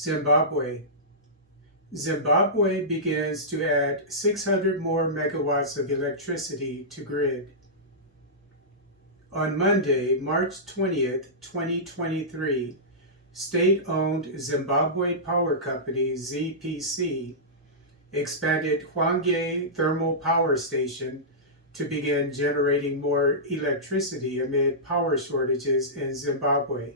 Zimbabwe. Zimbabwe begins to add 600 more megawatts of electricity to grid. On Monday, March 20th, 2023, state-owned Zimbabwe Power Company, ZPC, expanded Hwange Thermal Power Station to begin generating more electricity amid power shortages in Zimbabwe.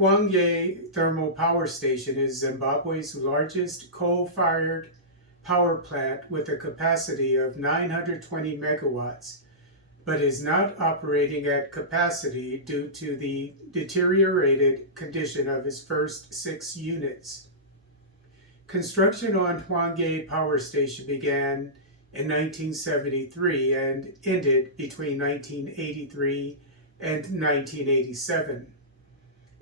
Hwange Thermal Power Station is Zimbabwe's largest coal-fired power plant with a capacity of 920 megawatts, but is not operating at capacity due to the deteriorated condition of its first 6 units. Construction on Hwange Power Station began in 1973 and ended between 1983 and 1987.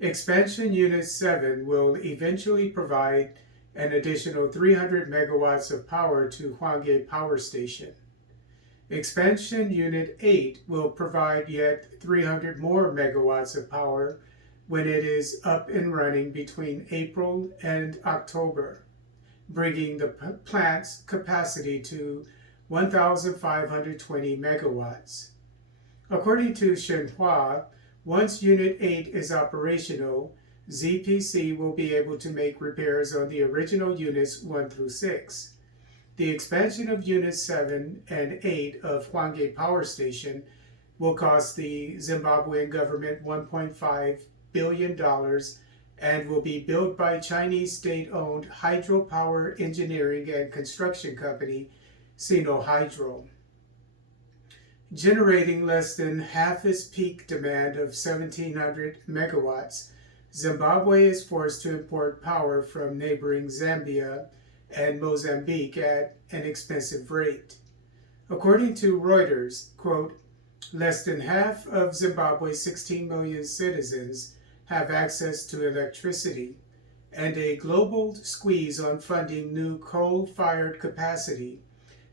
Expansion Unit 7 will eventually provide an additional 300 megawatts of power to Hwange Power Station. Expansion Unit 8 will provide yet 300 more megawatts of power when it is up and running between April and October, bringing the plant's capacity to 1,520 megawatts. According to Xinhua, once Unit 8 is operational, ZPC will be able to make repairs on the original Units 1 through 6. The expansion of Units 7 and 8 of Hwange Power Station will cost the Zimbabwean government $1.5 billion and will be built by Chinese state-owned hydropower engineering and construction company Sinohydro. Generating less than half its peak demand of 1,700 megawatts, Zimbabwe is forced to import power from neighboring Zambia and Mozambique at an expensive rate. According to Reuters, quote, less than half of Zimbabwe's 16 million citizens have access to electricity, and a global squeeze on funding new coal-fired capacity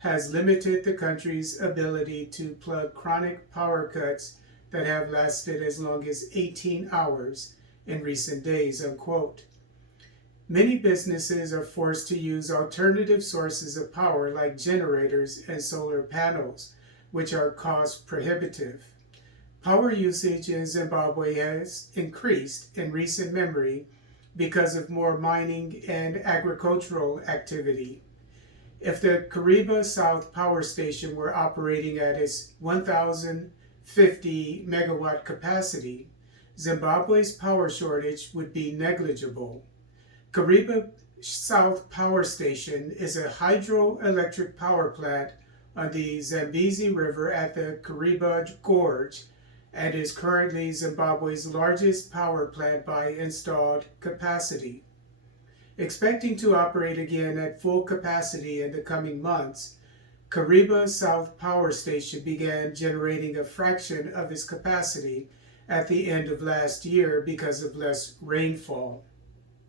has limited the country's ability to plug chronic power cuts that have lasted as long as 18 hours in recent days, unquote. Many businesses are forced to use alternative sources of power like generators and solar panels, which are cost prohibitive. Power usage in Zimbabwe has increased in recent memory because of more mining and agricultural activity. If the Kariba South Power Station were operating at its 1,050 megawatt capacity, Zimbabwe's power shortage would be negligible. Kariba South Power Station is a hydroelectric power plant on the Zambezi River at the Kariba Gorge and is currently Zimbabwe's largest power plant by installed capacity. Expecting to operate again at full capacity in the coming months, Kariba South Power Station began generating a fraction of its capacity at the end of last year because of less rainfall.